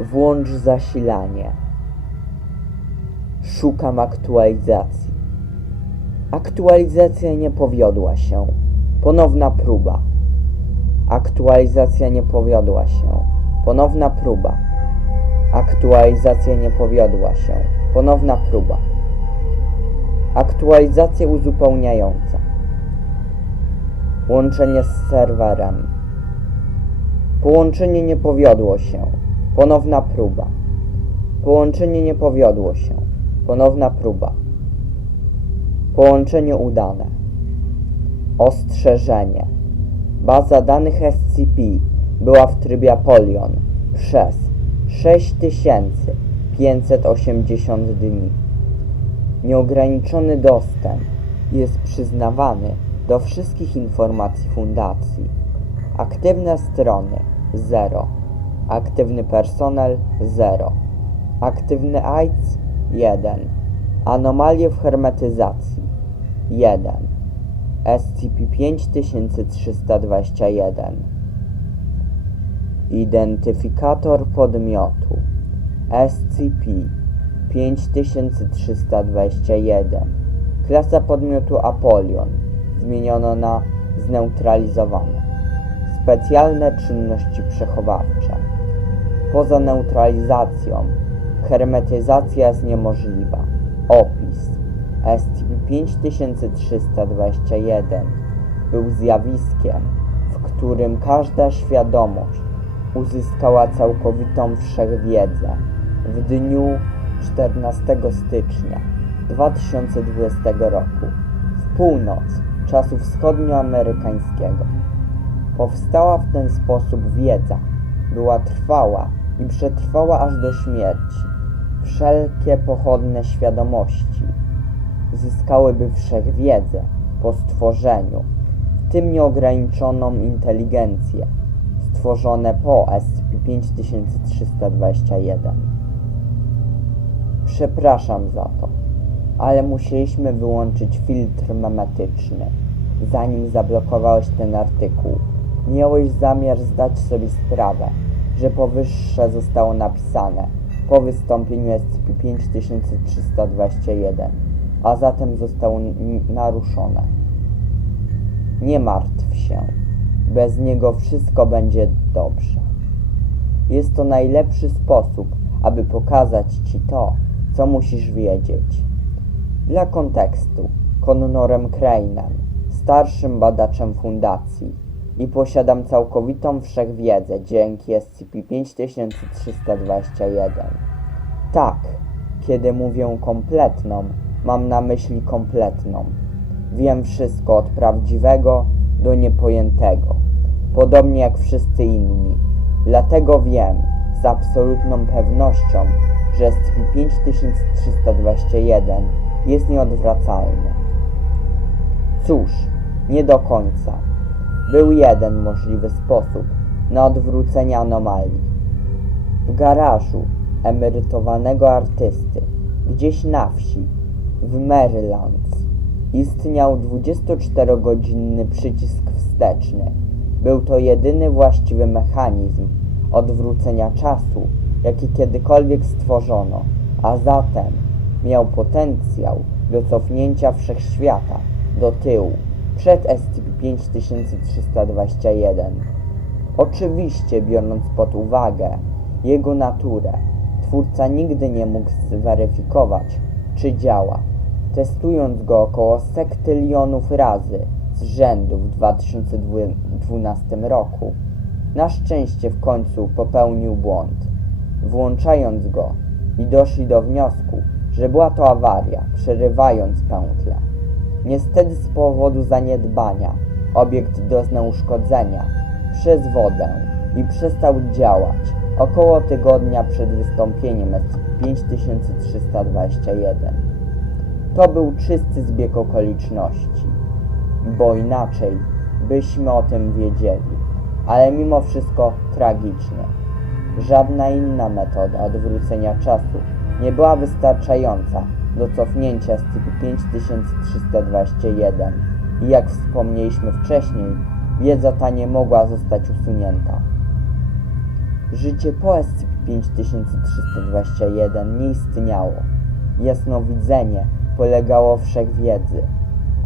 Włącz zasilanie. Szukam aktualizacji. Aktualizacja nie powiodła się. Ponowna próba. Aktualizacja nie powiodła się. Ponowna próba. Aktualizacja nie powiodła się. Ponowna próba. Aktualizacja uzupełniająca. Łączenie z serwerem. Połączenie nie powiodło się. Ponowna próba. Połączenie nie powiodło się. Ponowna próba. Połączenie udane. Ostrzeżenie. Baza danych SCP była w trybie Apollon przez 6580 dni. Nieograniczony dostęp jest przyznawany do wszystkich informacji fundacji. Aktywne strony 0. Aktywny personel 0. Aktywny AIDS 1. Anomalie w hermetyzacji 1. SCP-5321 Identyfikator podmiotu SCP-5321 Klasa podmiotu Apollon zmieniono na zneutralizowane. Specjalne czynności przechowawcze. Poza neutralizacją hermetyzacja jest niemożliwa. Opis SCP-5321 był zjawiskiem, w którym każda świadomość uzyskała całkowitą wszechwiedzę w dniu 14 stycznia 2020 roku w północ czasu wschodnioamerykańskiego. Powstała w ten sposób wiedza, była trwała i przetrwała aż do śmierci. Wszelkie pochodne świadomości zyskałyby wszechwiedzę po stworzeniu, w tym nieograniczoną inteligencję, stworzone po SCP-5321. Przepraszam za to, ale musieliśmy wyłączyć filtr memetyczny, zanim zablokowałeś ten artykuł. Miałeś zamiar zdać sobie sprawę, że powyższe zostało napisane po wystąpieniu SCP-5321, a zatem zostało naruszone. Nie martw się, bez niego wszystko będzie dobrze. Jest to najlepszy sposób, aby pokazać Ci to, co musisz wiedzieć. Dla kontekstu, Connorem Crane'em, starszym badaczem fundacji i posiadam całkowitą wszechwiedzę dzięki SCP-5321. Tak, kiedy mówię kompletną, mam na myśli kompletną. Wiem wszystko od prawdziwego do niepojętego, podobnie jak wszyscy inni. Dlatego wiem z absolutną pewnością, że SCP-5321 jest nieodwracalny. Cóż, nie do końca. Był jeden możliwy sposób na odwrócenie anomalii. W garażu emerytowanego artysty, gdzieś na wsi, w Maryland, istniał 24-godzinny przycisk wsteczny. Był to jedyny właściwy mechanizm odwrócenia czasu, jaki kiedykolwiek stworzono, a zatem miał potencjał do cofnięcia wszechświata do tyłu, przed SCP-5321. Oczywiście, biorąc pod uwagę jego naturę, twórca nigdy nie mógł zweryfikować, czy działa, testując go około sektylionów razy z rzędu w 2012 roku. Na szczęście w końcu popełnił błąd, włączając go i doszli do wniosku, że była to awaria, przerywając pętlę. Niestety z powodu zaniedbania obiekt doznał uszkodzenia przez wodę i przestał działać około tygodnia przed wystąpieniem SCP-5321. To był czysty zbieg okoliczności, bo inaczej byśmy o tym wiedzieli, ale mimo wszystko tragicznie. Żadna inna metoda odwrócenia czasu nie była wystarczająca do cofnięcia SCP-5321 i jak wspomnieliśmy wcześniej, wiedza ta nie mogła zostać usunięta. Życie po 5321 nie istniało. Jasnowidzenie polegało wszechwiedzy,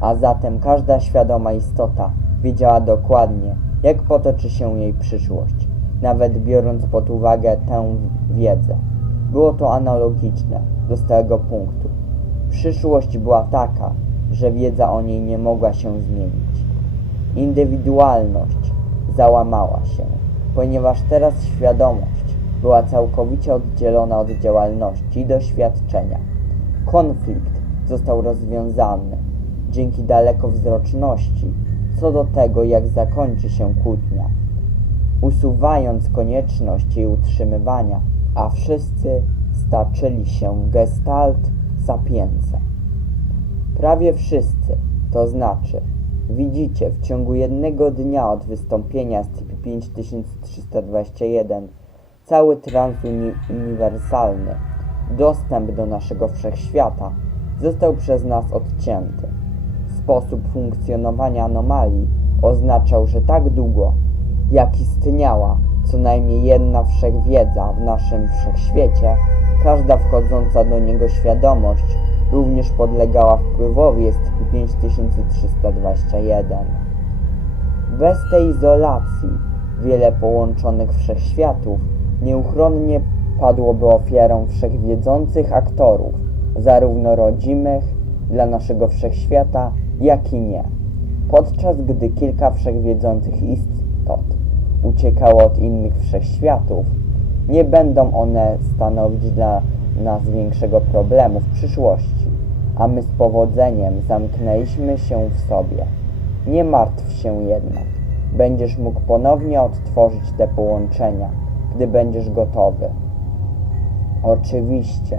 a zatem każda świadoma istota wiedziała dokładnie, jak potoczy się jej przyszłość, nawet biorąc pod uwagę tę wiedzę. Było to analogiczne do stałego punktu. Przyszłość była taka, że wiedza o niej nie mogła się zmienić. Indywidualność załamała się, ponieważ teraz świadomość była całkowicie oddzielona od działalności i doświadczenia. Konflikt został rozwiązany dzięki dalekowzroczności co do tego, jak zakończy się kłótnia, usuwając konieczność jej utrzymywania, a wszyscy staczyli się gestalt sapienza. Prawie wszyscy, to znaczy, widzicie, w ciągu jednego dnia od wystąpienia SCP-5321 cały trans uni- uniwersalny, dostęp do naszego wszechświata został przez nas odcięty. Sposób funkcjonowania anomalii oznaczał, że tak długo, jak istniała co najmniej jedna wszechwiedza w naszym wszechświecie, każda wchodząca do niego świadomość również podlegała wpływowi SCP-5321. Bez tej izolacji wiele połączonych wszechświatów nieuchronnie padłoby ofiarą wszechwiedzących aktorów, zarówno rodzimych dla naszego wszechświata, jak i nie. Podczas gdy kilka wszechwiedzących istot uciekało od innych wszechświatów, nie będą one stanowić dla nas większego problemu w przyszłości, a my z powodzeniem zamknęliśmy się w sobie. Nie martw się jednak, będziesz mógł ponownie odtworzyć te połączenia, gdy będziesz gotowy. Oczywiście,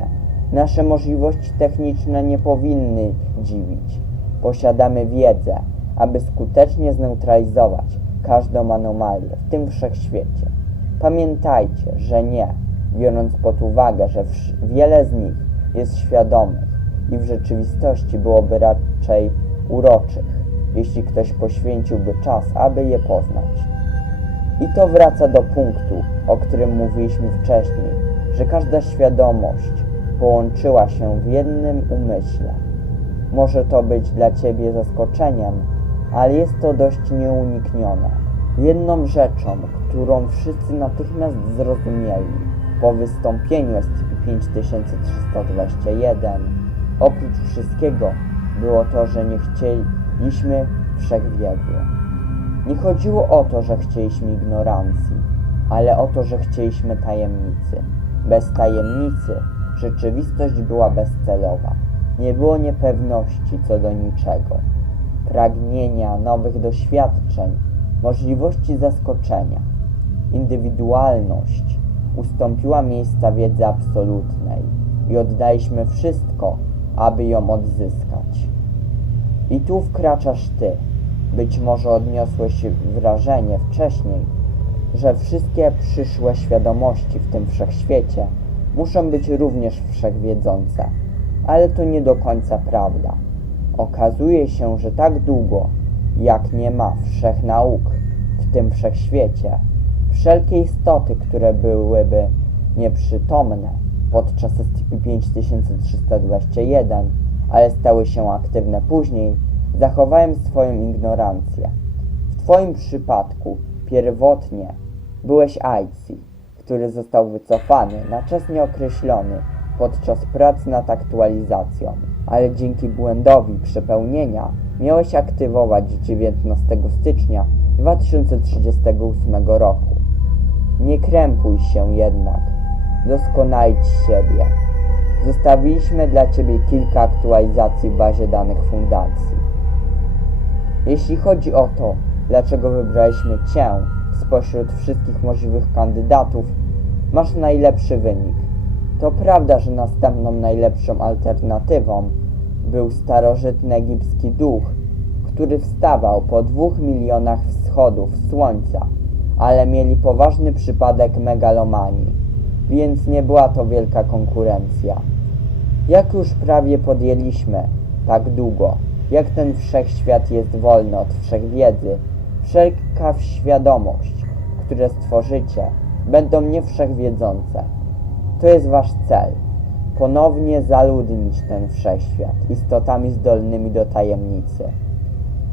nasze możliwości techniczne nie powinny dziwić. Posiadamy wiedzę, aby skutecznie zneutralizować każdą anomalię w tym wszechświecie. Pamiętajcie, że nie, biorąc pod uwagę, że wiele z nich jest świadomych i w rzeczywistości byłoby raczej uroczych, jeśli ktoś poświęciłby czas, aby je poznać. I to wraca do punktu, o którym mówiliśmy wcześniej, że każda świadomość połączyła się w jednym umyśle. Może to być dla Ciebie zaskoczeniem, ale jest to dość nieuniknione. Jedną rzeczą, którą wszyscy natychmiast zrozumieli po wystąpieniu SCP-5321, oprócz wszystkiego, było to, że nie chcieliśmy wszechwiedzy. Nie chodziło o to, że chcieliśmy ignorancji, ale o to, że chcieliśmy tajemnicy. Bez tajemnicy rzeczywistość była bezcelowa. Nie było niepewności co do niczego, pragnienia nowych doświadczeń, możliwości zaskoczenia. Indywidualność ustąpiła miejsca wiedzy absolutnej i oddaliśmy wszystko, aby ją odzyskać. I tu wkraczasz ty. Być może odniosłeś wrażenie wcześniej, że wszystkie przyszłe świadomości w tym wszechświecie muszą być również wszechwiedzące, ale to nie do końca prawda. Okazuje się, że tak długo, jak nie ma wszechnauk w tym wszechświecie, wszelkie istoty, które byłyby nieprzytomne podczas SCP-5321, ale stały się aktywne później, zachowałem swoją ignorancję. W Twoim przypadku pierwotnie byłeś Aici, który został wycofany na czas nieokreślony podczas prac nad aktualizacją, ale dzięki błędowi przepełnienia miałeś aktywować 19 stycznia 2038 roku. Nie krępuj się jednak, doskonalić siebie. Zostawiliśmy dla Ciebie kilka aktualizacji w bazie danych fundacji. Jeśli chodzi o to, dlaczego wybraliśmy Cię spośród wszystkich możliwych kandydatów, masz najlepszy wynik. To prawda, że następną najlepszą alternatywą był starożytny egipski duch, który wstawał po dwóch milionach wschodów słońca, ale mieli poważny przypadek megalomanii, więc nie była to wielka konkurencja. Jak już prawie podjęliśmy tak długo, jak ten wszechświat jest wolny od wszechwiedzy, wszelka świadomość, które stworzycie, będą niewszechwiedzące. To jest wasz cel. Ponownie zaludnić ten wszechświat istotami zdolnymi do tajemnicy.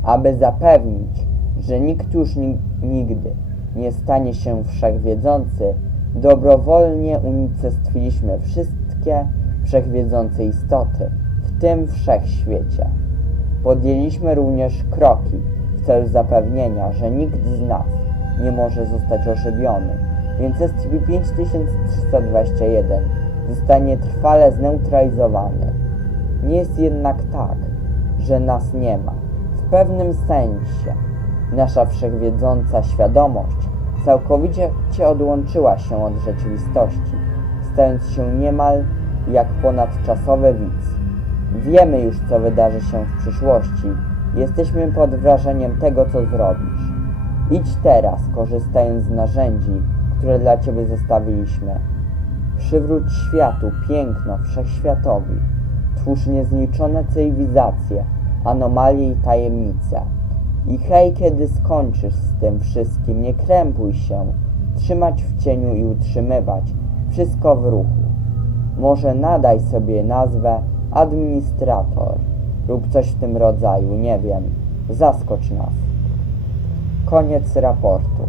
Aby zapewnić, że nikt już nig- nigdy nie stanie się wszechwiedzący, dobrowolnie unicestwiliśmy wszystkie wszechwiedzące istoty w tym wszechświecie. Podjęliśmy również kroki w celu zapewnienia, że nikt z nas nie może zostać ożywiony, więc SCP-5321 zostanie trwale zneutralizowany. Nie jest jednak tak, że nas nie ma. W pewnym sensie nasza wszechwiedząca świadomość całkowicie odłączyła się od rzeczywistości, stając się niemal jak ponadczasowy widz. Wiemy już, co wydarzy się w przyszłości. Jesteśmy pod wrażeniem tego, co zrobisz. Idź teraz, korzystając z narzędzi, które dla Ciebie zostawiliśmy. Przywróć światu piękno wszechświatowi. Twórz niezliczone cywilizacje, anomalie i tajemnice. I hej, kiedy skończysz z tym wszystkim, nie krępuj się, trzymać w cieniu i utrzymywać wszystko w ruchu. Może nadaj sobie nazwę administrator lub coś w tym rodzaju, nie wiem. Zaskocz nas. Koniec raportu.